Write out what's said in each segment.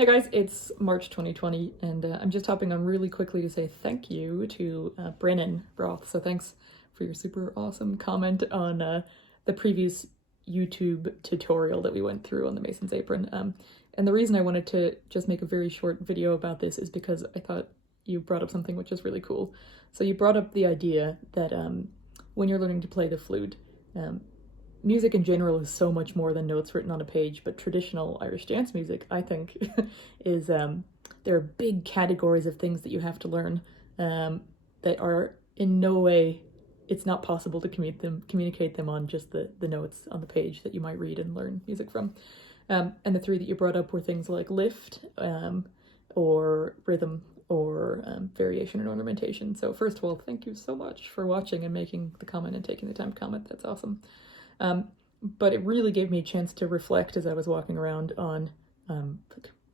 Hey guys, it's March 2020, and I'm just hopping on really quickly to say thank you to Brennan Roth. So thanks for your super awesome comment on the previous YouTube tutorial that we went through on the Mason's Apron. And the reason I wanted to just make a very short video about this is because I thought you brought up something which is really cool. So you brought up the idea that when you're learning to play the flute, music in general is so much more than notes written on a page, but traditional Irish dance music, I think, is there are big categories of things that you have to learn that are in no way, it's not possible to communicate them on just the notes on the page that you might read and learn music from. And the three that you brought up were things like lift, or rhythm, or variation and ornamentation. So first of all, thank you so much for watching and making the comment and taking the time to comment. That's awesome. But it really gave me a chance to reflect as I was walking around on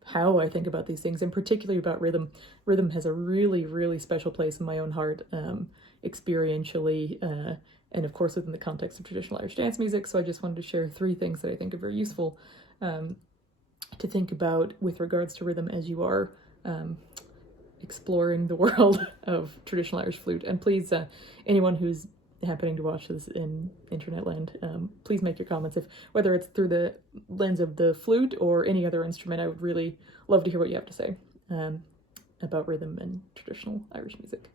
how I think about these things, and particularly about rhythm. Rhythm has a really, really special place in my own heart, experientially, and of course within the context of traditional Irish dance music. So I just wanted to share three things that I think are very useful to think about with regards to rhythm as you are exploring the world of traditional Irish flute. And please, anyone who's happening to watch this in internet land, please make your comments, if whether it's through the lens of the flute or any other instrument. I would really love to hear what you have to say about rhythm and traditional Irish music.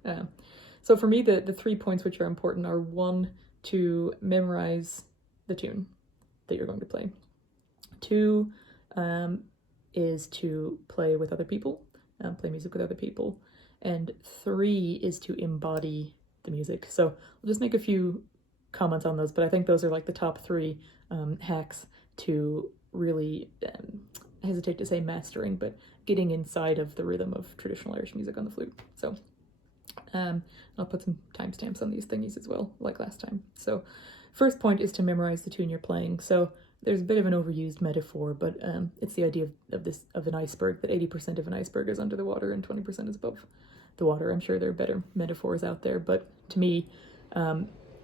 So for me, the 3 points which are important are: 1, to memorize the tune that you're going to play; 2, is to play with other people, play music with other people; and 3 is to embody the music. So I'll just make a few comments on those, but I think those are like the top 3 hacks to really, I hesitate to say mastering, but getting inside of the rhythm of traditional Irish music on the flute. So I'll put some timestamps on these thingies as well, like last time. So first point is to memorize the tune you're playing. So there's a bit of an overused metaphor, but it's the idea of an iceberg, that 80% of an iceberg is under the water and 20% is above the water. I'm sure there are better metaphors out there, but to me,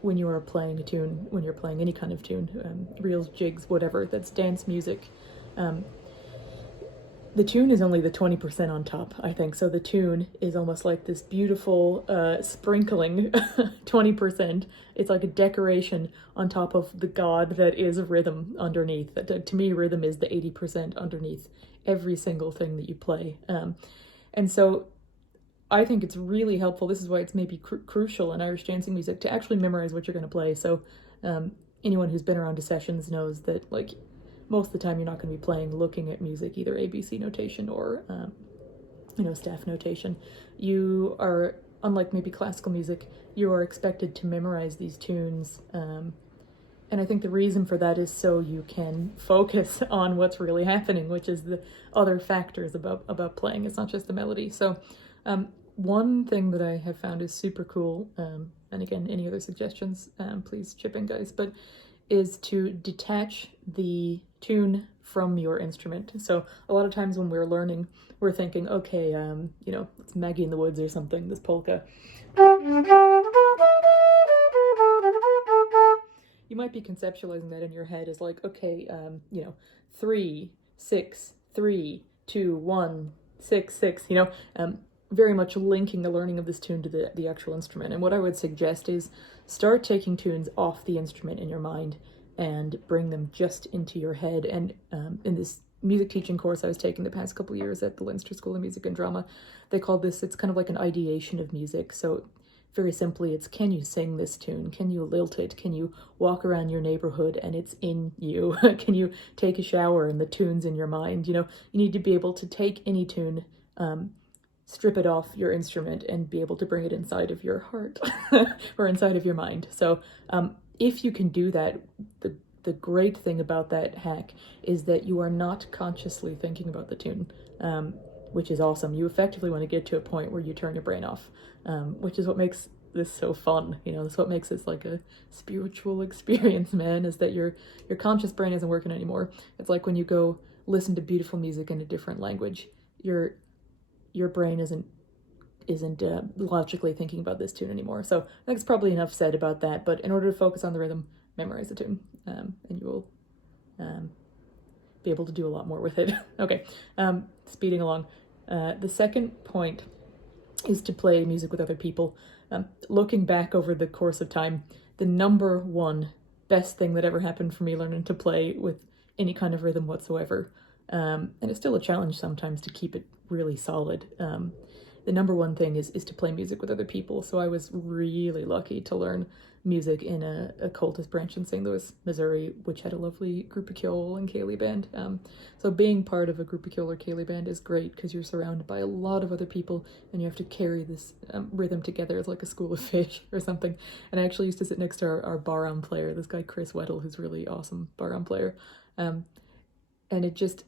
when you are playing a tune, when you're playing any kind of tune, reels, jigs, whatever, that's dance music, the tune is only the 20% on top, I think. So the tune is almost like this beautiful sprinkling 20%. It's like a decoration on top of the god that is rhythm underneath. To me, rhythm is the 80% underneath every single thing that you play. And so I think it's really helpful. This is why it's maybe crucial in Irish dancing music to actually memorize what you're going to play. So anyone who's been around to sessions knows that, like, most of the time you're not going to be playing looking at music, either ABC notation or staff notation. You are, unlike maybe classical music, you are expected to memorize these tunes, and I think the reason for that is so you can focus on what's really happening, which is the other factors about playing. It's not just the melody. So one thing that I have found is super cool, and again, any other suggestions, please chip in, guys, but is to detach the tune from your instrument. So a lot of times when we're learning, we're thinking, okay, it's Maggie in the Woods or something, this polka. You might be conceptualizing that in your head as like, okay, 3, 6, 3, 2, 1, 6, 6, very much linking the learning of this tune to the actual instrument. And what I would suggest is start taking tunes off the instrument in your mind and bring them just into your head. And in this music teaching course I was taking the past couple of years at the Leinster School of Music and Drama, they called this, it's kind of like an ideation of music. So very simply, it's, can you sing this tune? Can you lilt it? Can you walk around your neighborhood and it's in you? Can you take a shower and the tune's in your mind? You need to be able to take any tune, strip it off your instrument, and be able to bring it inside of your heart or inside of your mind. So if you can do that, the great thing about that hack is that you are not consciously thinking about the tune, which is awesome. You effectively want to get to a point where you turn your brain off, which is what makes this so fun. That's what makes this like a spiritual experience, man, is that your conscious brain isn't working anymore. It's like when you go listen to beautiful music in a different language, your brain isn't logically thinking about this tune anymore. So I think it's probably enough said about that, but in order to focus on the rhythm, memorize the tune, and you will be able to do a lot more with it. Okay, speeding along. The second point is to play music with other people. Looking back over the course of time, the number one best thing that ever happened for me learning to play with any kind of rhythm whatsoever, and it's still a challenge sometimes to keep it really solid. The number one thing is to play music with other people. So I was really lucky to learn music in a cultist branch in St. Louis, Missouri, which had a lovely Group of Kyol and Ceilidh band. So being part of a Group of Kyol or Ceilidh band is great because you're surrounded by a lot of other people and you have to carry this rhythm together as like a school of fish or something. And I actually used to sit next to our baron player, this guy Chris Weddle, who's really awesome baron player. And it just,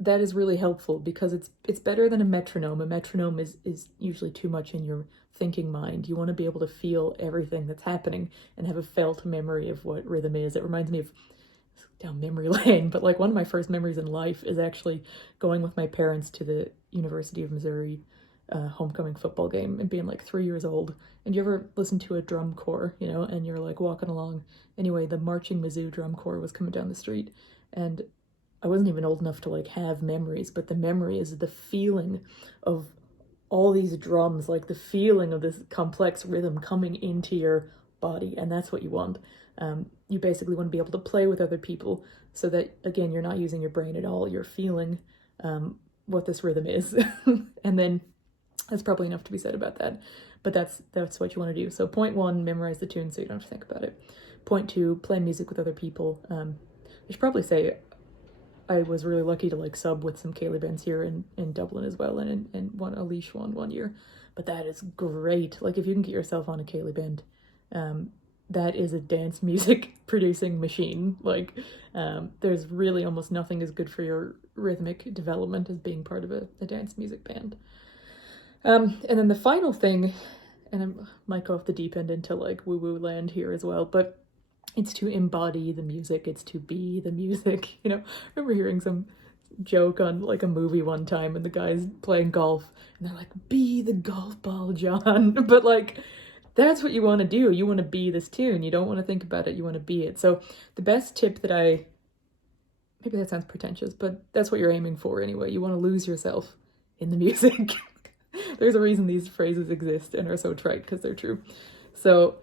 that is really helpful because it's better than a metronome. A metronome is usually too much in your thinking mind. You want to be able to feel everything that's happening and have a felt memory of what rhythm is. It reminds me of down memory lane, but like one of my first memories in life is actually going with my parents to the University of Missouri homecoming football game and being like 3 years old. And you ever listen to a drum corps, you know, and you're like walking along. Anyway, the marching Mizzou drum corps was coming down the street, and I wasn't even old enough to like have memories, but the memory is the feeling of all these drums, like the feeling of this complex rhythm coming into your body, and that's what you want. You basically want to be able to play with other people so that, again, you're not using your brain at all, you're feeling what this rhythm is. And then that's probably enough to be said about that, but that's what you want to do. So point one, memorize the tune so you don't have to think about it. Point two, play music with other people. I should probably say I was really lucky to like sub with some Ceilidh bands here in Dublin as well, and one Alish one year. But that is great. Like if you can get yourself on a Ceilidh band, that is a dance music producing machine. Like there's really almost nothing as good for your rhythmic development as being part of a dance music band. And then the final thing, and I might go off the deep end into like woo-woo land here as well, but it's to embody the music, it's to be the music. You know, I remember hearing some joke on like a movie one time and the guy's playing golf and they're like, be the golf ball, John. But like, that's what you want to do. You want to be this tune. You don't want to think about it. You want to be it. So the best tip that maybe that sounds pretentious, but that's what you're aiming for anyway. You want to lose yourself in the music. There's a reason these phrases exist and are so trite because they're true. So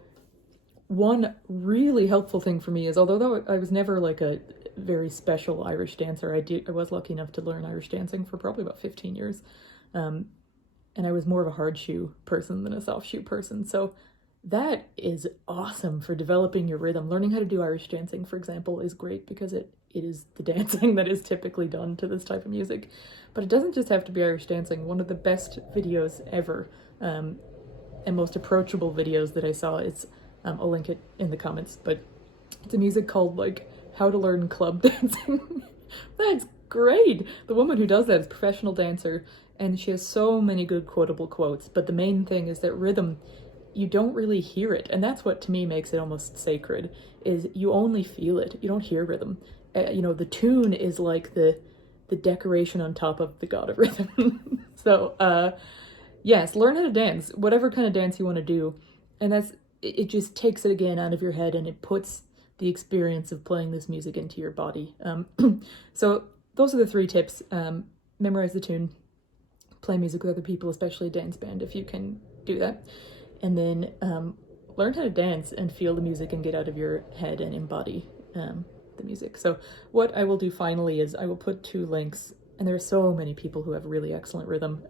one really helpful thing for me is, although I was never like a very special Irish dancer, I was lucky enough to learn Irish dancing for probably about 15 years. And I was more of a hard shoe person than a soft shoe person. So that is awesome for developing your rhythm. Learning how to do Irish dancing, for example, is great because it is the dancing that is typically done to this type of music. But it doesn't just have to be Irish dancing. One of the best videos ever, and most approachable videos that I saw is, I'll link it in the comments, but it's a music called like How to Learn Club Dancing. That's great. The woman who does that is a professional dancer and she has so many good quotable quotes, but the main thing is that rhythm, you don't really hear it, and that's what to me makes it almost sacred, is you only feel it. You don't hear rhythm. You know, the tune is like the decoration on top of the god of rhythm. So yes, learn how to dance, whatever kind of dance you want to do, and it just takes it again out of your head and it puts the experience of playing this music into your body. So those are the three tips. Memorize the tune, play music with other people, especially a dance band if you can do that, and then learn how to dance and feel the music and get out of your head and embody the music. So what I will do finally is I will put 2 links, and there are so many people who have really excellent rhythm,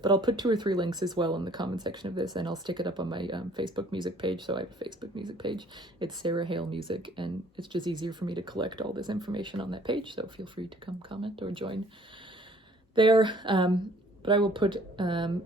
but I'll put 2 or 3 links as well in the comment section of this, and I'll stick it up on my Facebook music page. So I have a Facebook music page. It's Sarah Hale Music, and it's just easier for me to collect all this information on that page, so feel free to come comment or join there. But I will put some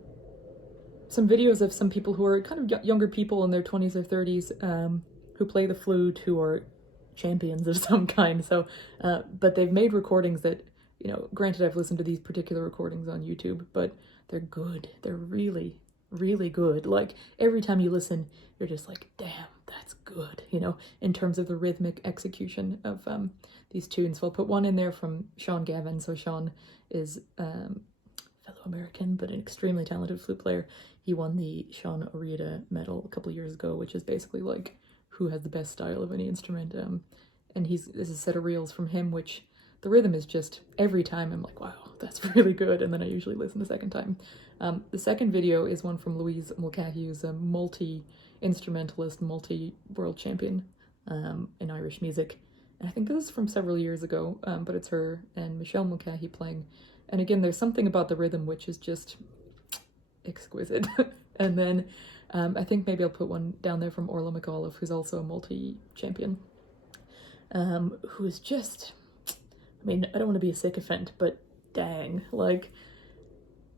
videos of some people who are kind of younger people in their 20s or 30s who play the flute, who are champions of some kind. So, but they've made recordings that, you know, granted I've listened to these particular recordings on YouTube, but they're good. They're really, really good. Like every time you listen, you're just like, damn, that's good, you know, in terms of the rhythmic execution of these tunes. So I'll put one in there from Sean Gavin. So Sean is fellow American, but an extremely talented flute player. He won the Sean O'Riordan medal a couple years ago, which is basically like who has the best style of any instrument. And this is a set of reels from him, which the rhythm is just, every time I'm like, wow, that's really good, and then I usually listen the second time. The second video is one from Louise Mulcahy, who's a multi-instrumentalist, multi-world champion in Irish music. And I think this is from several years ago, but it's her and Michelle Mulcahy playing. And again, there's something about the rhythm which is just exquisite. And then I think maybe I'll put one down there from Orla McAuliffe, who's also a multi-champion, who's just, I mean, I don't want to be a sycophant, but dang, like,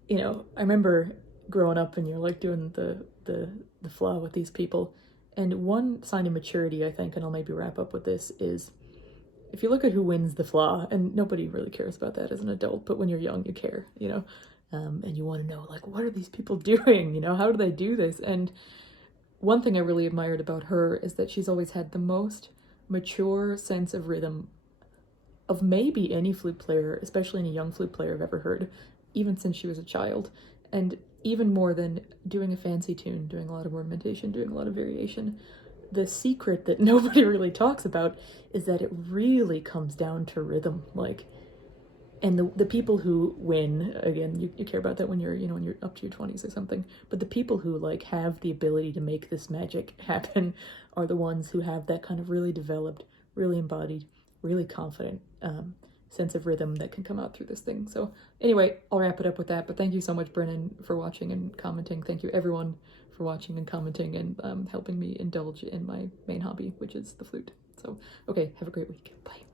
you know, I remember growing up and you're like doing the flaw with these people. And one sign of maturity, I think, and I'll maybe wrap up with this, is if you look at who wins the flaw, and nobody really cares about that as an adult, but when you're young, you care, you know, and you want to know, like, what are these people doing? You know, how do they do this? And one thing I really admired about her is that she's always had the most mature sense of rhythm of maybe any flute player, especially any young flute player I've ever heard, even since she was a child. And even more than doing a fancy tune, doing a lot of ornamentation, doing a lot of variation, the secret that nobody really talks about is that it really comes down to rhythm. Like, and the people who win, again, you care about that when you're, you know, when you're up to your 20s or something, but the people who like have the ability to make this magic happen are the ones who have that kind of really developed, really embodied, really confident sense of rhythm that can come out through this thing. So anyway, I'll wrap it up with that, but thank you so much, Brennan, for watching and commenting. Thank you everyone for watching and commenting and helping me indulge in my main hobby, which is the flute. So, okay, have a great week. Bye.